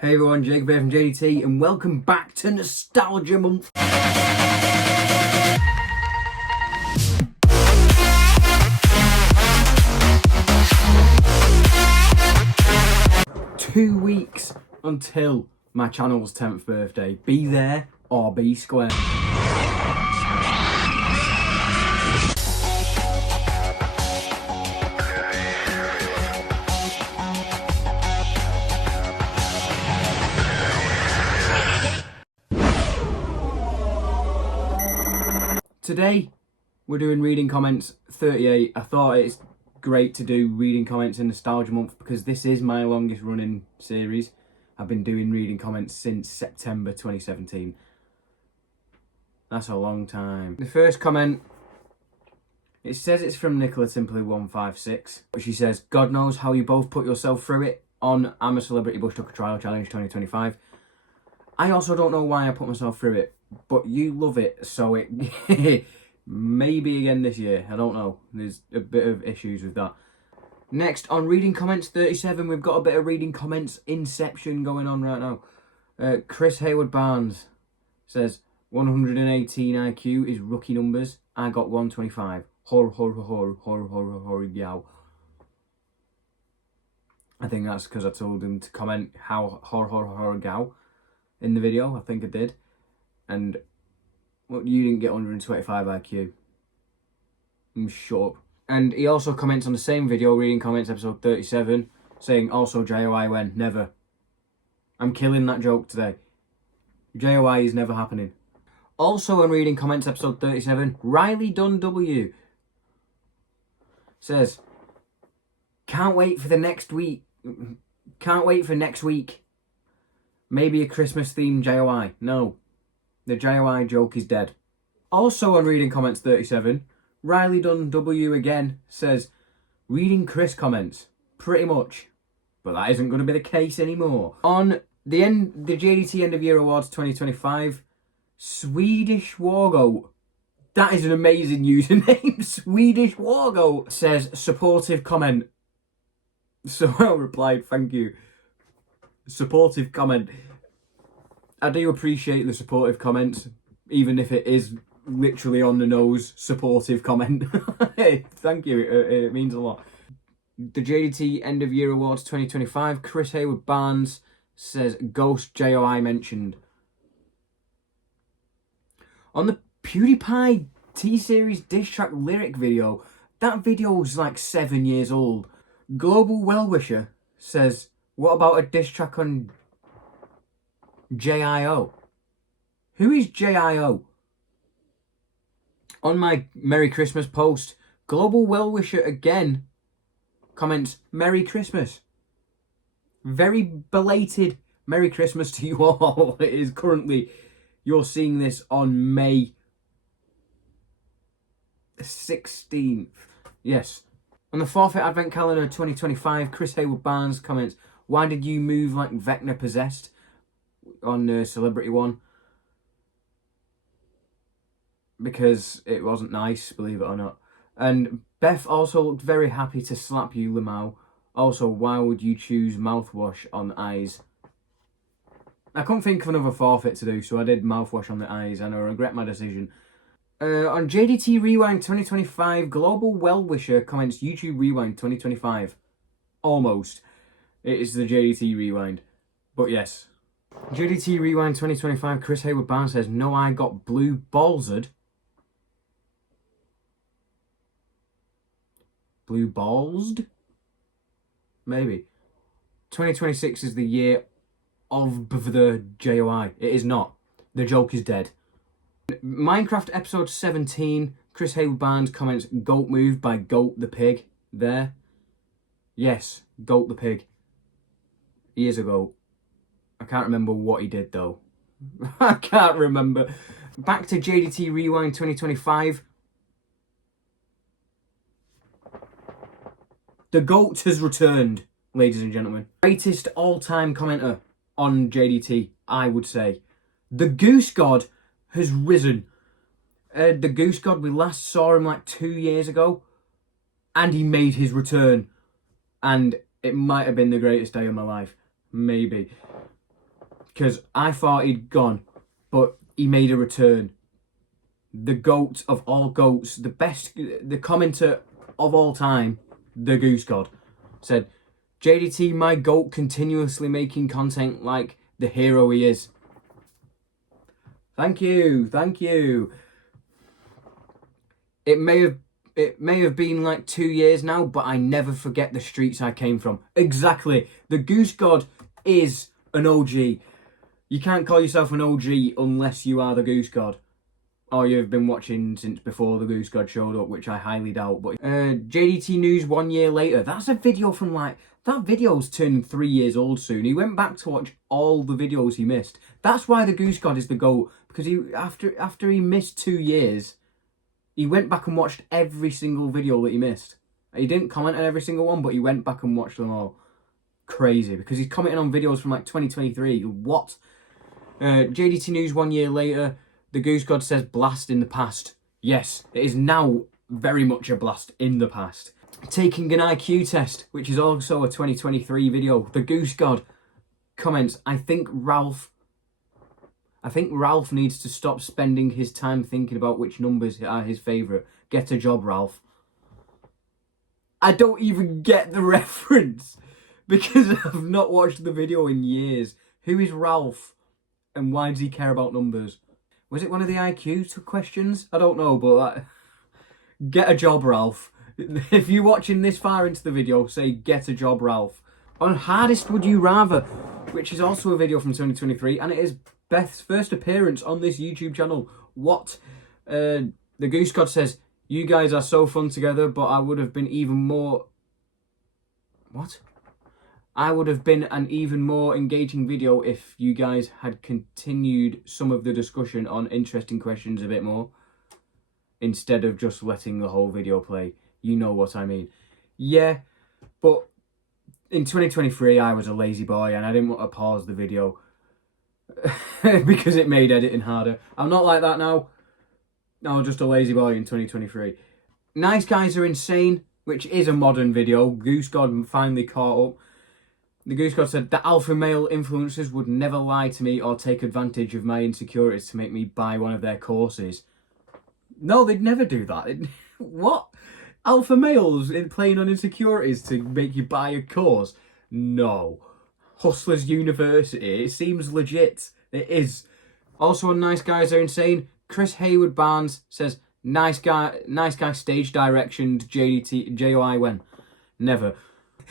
Hey everyone, Jacob here from J.D.T. and welcome back to Nostalgia Month. 2 weeks until my channel's 10th birthday. Be there or be square. Today, we're doing reading comments 38. I thought it's great to do reading comments in Nostalgia Month because this is my longest running series. I've been doing reading comments since September 2017. That's a long time. The first comment, it says it's from Nicola Simply156. But she says, God knows how you both put yourself through it on I'm a Celebrity Bush Tucker Trial Challenge 2025. I also don't know why I put myself through it, but you love it, so it maybe again this year. I don't know. There's a bit of issues with that. Next, on reading comments 37, we've got a bit of reading comments inception going on right now. Chris Hayward Barnes says, 118 IQ is rookie numbers. I got 125. Hor, yow. I think that's because I told him to comment how hor, yow in the video. I think I did. And well, you didn't get 125 IQ. Shut up. And he also comments on the same video, reading comments episode 37, saying also JOI when, never. I'm killing that joke today. JOI is never happening. Also on reading comments episode 37, Riley Dunn W says, can't wait for next week. Maybe a Christmas themed JOI. No. The JOI joke is dead. Also on reading comments 37, Riley Dunn W again says, reading Chris comments. Pretty much. But that isn't going to be the case anymore. On the J.D.T. End of Year Awards 2025, Swedish Wargoat. That is an amazing username. Swedish Wargoat says, supportive comment. So I replied, thank you. Supportive comment. I do appreciate the supportive comments, even if it is literally on the nose supportive comment. Hey, thank you, it means a lot. The J.D.T. End of Year Awards 2025, Chris Hayward Barnes says, Ghost JOI mentioned. On the PewDiePie T-Series diss track lyric video, that video was like 7 years old. Global Well-Wisher says, what about a diss track on J.I.O.? Who is J.I.O.? On my Merry Christmas post, Global Well-Wisher again comments, Merry Christmas. Very belated Merry Christmas to you all. It is currently, you're seeing this on May 16th. Yes. On the Forfeit Advent Calendar 2025, Chris Hayward Barnes comments, why did you move like Vecna Possessed on Celebrity One? Because it wasn't nice, believe it or not. And Beth also looked very happy to slap you, Lamau. Also, why would you choose mouthwash on the eyes? I couldn't think of another forfeit to do, so I did mouthwash on the eyes, and I regret my decision. On J.D.T. Rewind 2025, Global Well-Wisher comments YouTube Rewind 2025. Almost. It is the J.D.T. Rewind. But yes. J.D.T. Rewind 2025, Chris Hayward Barnes says, no, I got blue ballsed. Blue ballsed? Maybe. 2026 is the year of the JOI. It is not. The joke is dead. Minecraft episode 17, Chris Hayward Barnes comments, Goat Move by Goat the Pig. There. Yes, Goat the Pig. Years ago. I can't remember what he did though. I can't remember. Back to J.D.T. Rewind 2025. The GOAT has returned, ladies and gentlemen. Greatest all-time commenter on J.D.T, I would say. The Goose God has risen. The Goose God, we last saw him like 2 years ago. And he made his return. And it might have been the greatest day of my life. Maybe. because I thought he'd gone, but he made a return. The GOAT of all GOATs, the commenter of all time, the Goose God, said, "J.D.T, my GOAT, continuously making content like the hero he is." Thank you, thank you. It may have been like 2 years now, but I never forget the streets I came from. Exactly. The Goose God is an OG. You can't call yourself an OG unless you are the Goose God. Or you've been watching since before the Goose God showed up, which I highly doubt. But J.D.T news 1 year later. That's a video from that video's turning 3 years old soon. He went back to watch all the videos he missed. That's why the Goose God is the GOAT. Because after he missed 2 years, he went back and watched every single video that he missed. He didn't comment on every single one, but he went back and watched them all. Crazy, because he's commenting on videos from like 2023. What? J.D.T news 1 year later. The Goose God says blast in the past. Yes, it is now very much a blast in the past. Taking an IQ test, which is also a 2023 video. The Goose God comments, I think Ralph needs to stop spending his time thinking about which numbers are his favourite. Get a job, Ralph. I don't even get the reference because I've not watched the video in years. Who is Ralph and why does he care about numbers? Was it one of the IQ questions? I don't know, but get a job, Ralph. If you're watching this far into the video, say get a job, Ralph. On Hardest Would You Rather, which is also a video from 2023, and it is Beth's first appearance on this YouTube channel. What? The Goose God says, you guys are so fun together, but I would have been even more... What? I would have been an even more engaging video if you guys had continued some of the discussion on interesting questions a bit more, instead of just letting the whole video play. You know what I mean. Yeah, but in 2023 I was a lazy boy and I didn't want to pause the video because it made editing harder. I'm not like that now. I was just a lazy boy in 2023. Nice Guys Are Insane, which is a modern video. Goose God finally caught up. The Goose God said, the alpha male influencers would never lie to me or take advantage of my insecurities to make me buy one of their courses. No, they'd never do that. What? Alpha males playing on insecurities to make you buy a course? No. Hustlers University, it seems legit. It is. Also on Nice Guys Are Insane, Chris Hayward Barnes says, nice guy stage directioned J.D.T JOI when? Never.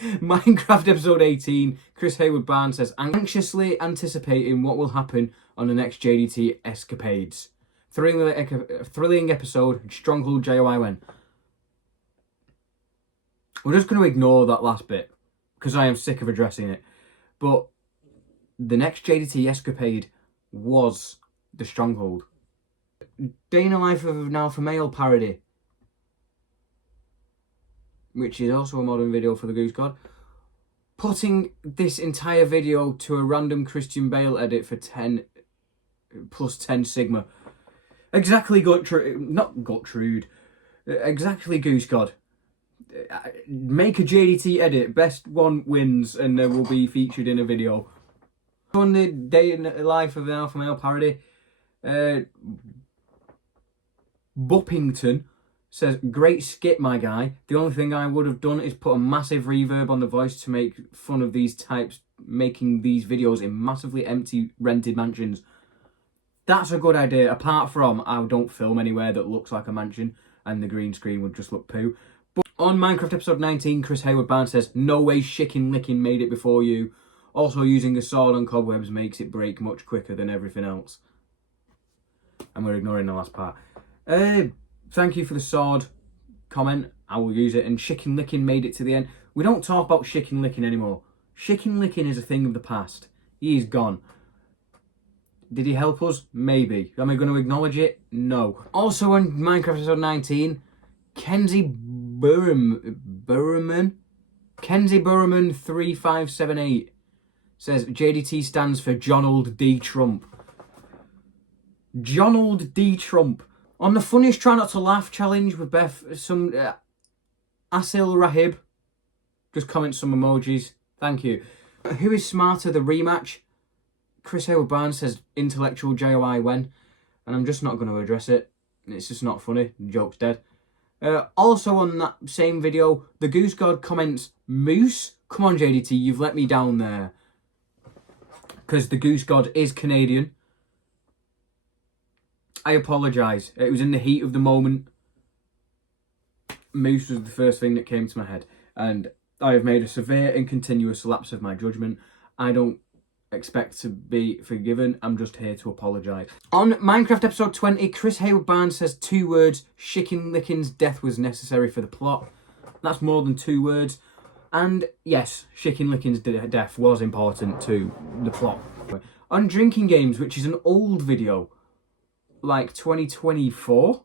Minecraft episode 18, Chris Hayward Barnes says, I'm anxiously anticipating what will happen on the next J.D.T escapades. Thrilling episode, Stronghold JOI when. We're just going to ignore that last bit because I am sick of addressing it. But the next J.D.T escapade was the Stronghold. Day in the Life of an Alpha Male parody, which is also a modern video for the Goose God. Putting this entire video to a random Christian Bale edit for 10 plus 10 Sigma. Exactly not Guttrude. Exactly Goose God. Make a J.D.T edit, best one wins, and will be featured in a video. On the Day in the Life of an Alpha Male parody, Buppington says, great skit, my guy. The only thing I would have done is put a massive reverb on the voice to make fun of these types making these videos in massively empty rented mansions. That's a good idea, apart from I don't film anywhere that looks like a mansion and the green screen would just look poo. But on Minecraft episode 19, Chris Hayward Barnes says, no way Chicken Licking made it before you. Also, using a sword on cobwebs makes it break much quicker than everything else. And we're ignoring the last part. Thank you for the sword comment. I will use it. And Chicken Licking made it to the end. We don't talk about Chicken Licking anymore. Chicken Licking is a thing of the past. He is gone. Did he help us? Maybe. Am I going to acknowledge it? No. Also on Minecraft episode 19, Kenzie Burriman 3578 says J.D.T stands for Jonald D. Trump. Jonald D. Trump. On the funniest Try Not to Laugh challenge with Beth, some Asil Rahib. Just comment some emojis. Thank you. Who is Smarter, the rematch? Chris Hayward Barnes says intellectual JOI when, and I'm just not going to address it. It's just not funny. The joke's dead. Also on that same video, the Goose God comments, Moose? Come on, J.D.T, you've let me down there. Because the Goose God is Canadian. I apologise. It was in the heat of the moment. Moose was the first thing that came to my head. And I have made a severe and continuous lapse of my judgment. I don't expect to be forgiven. I'm just here to apologise. On Minecraft episode 20, Chris Hayward Barnes says 2 words. Chicken Lickin's death was necessary for the plot. That's more than 2 words. And yes, Chicken Lickin's death was important to the plot. On Drinking Games, which is an old video, like 2024,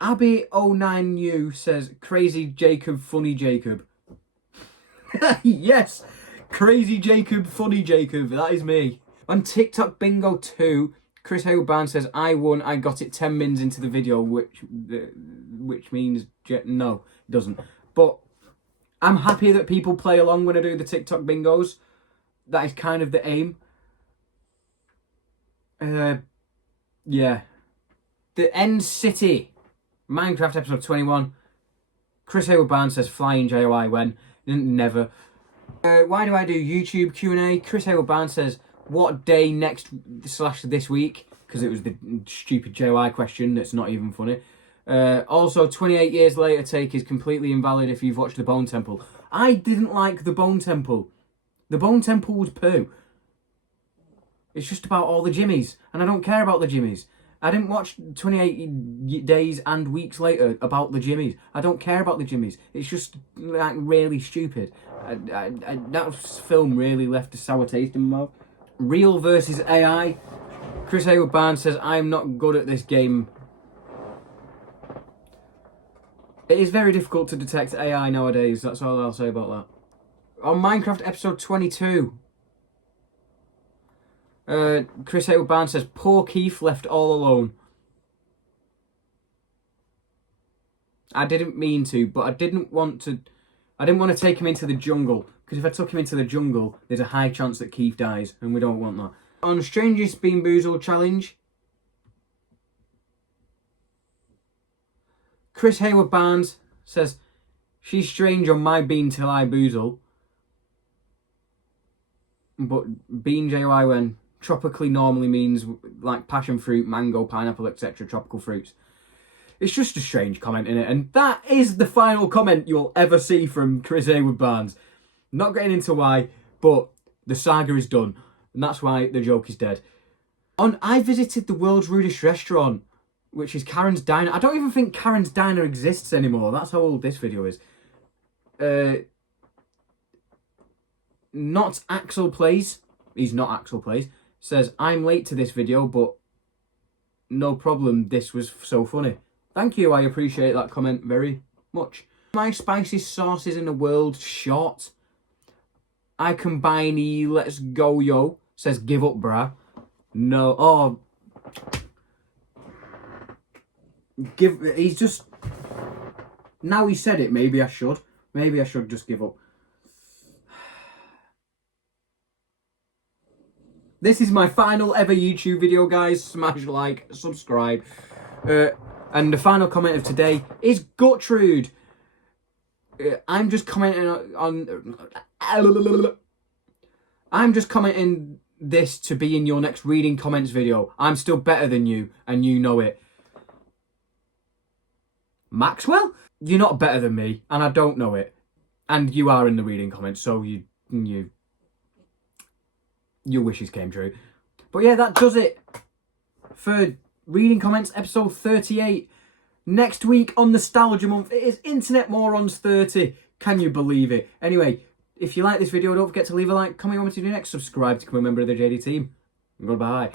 Abby09U says, Crazy Jacob, Funny Jacob. Yes, Crazy Jacob, Funny Jacob, that is me. On TikTok Bingo 2, Chris Hayward Barnes says, I won, I got it 10 mins into the video, which means, no, it doesn't. But I'm happy that people play along when I do the TikTok bingos. That is kind of the aim. Yeah. The End City, Minecraft episode 21. Chris Hayward Barnes says flying JOI when. Never. Why do I do YouTube Q&A? Chris Hayward Barnes says, what day next / this week? Because it was the stupid JOI question that's not even funny. Also, 28 years later take is completely invalid if you've watched The Bone Temple. I didn't like The Bone Temple. The Bone Temple was poo. It's just about all the Jimmies, and I don't care about the Jimmies. I didn't watch 28 days and weeks later about the Jimmies. I don't care about the Jimmies. It's just like really stupid. That film really left a sour taste in my mouth. Real versus AI. Chris Hayward Barnes says, I'm not good at this game. It is very difficult to detect AI nowadays. That's all I'll say about that. On Minecraft episode 22, Chris Hayward Barnes says, poor Keith left all alone. I didn't mean to, but I didn't want to take him into the jungle, because if I took him into the jungle, there's a high chance that Keith dies, and we don't want that. On Strangest Bean Boozled challenge, Chris Hayward Barnes says, she's strange on my bean till I boozle. But bean JY when tropically normally means like passion fruit, mango, pineapple, etc. tropical fruits. It's just a strange comment in it, and that is the final comment you'll ever see from Chris Hayward Barnes. Not getting into why, but the saga is done, and that's why the joke is dead. On I visited the world's rudest restaurant, which is Karen's Diner. I don't even think Karen's Diner exists anymore. That's how old this video is. Not Axel Plays. He's not Axel Plays. Says, I'm late to this video, but no problem. This was so funny. Thank you. I appreciate that comment very much. My spiciest sauces in the world short. I combine let's go yo. Says, give up brah. No. Oh. He's just, now he said it, maybe I should just give up. This is my final ever YouTube video, guys. Smash like, subscribe. And the final comment of today is Gertrude. I'm just commenting I'm just commenting this to be in your next reading comments video. I'm still better than you, and you know it. Maxwell? You're not better than me, and I don't know it. And you are in the reading comments, so your wishes came true. But yeah, that does it for reading comments episode 38. Next week on Nostalgia Month, it is Internet Morons 30. Can you believe it? Anyway, if you like this video, don't forget to leave a like, comment what you want me to do next, subscribe to become a member of the J.D. team. Goodbye.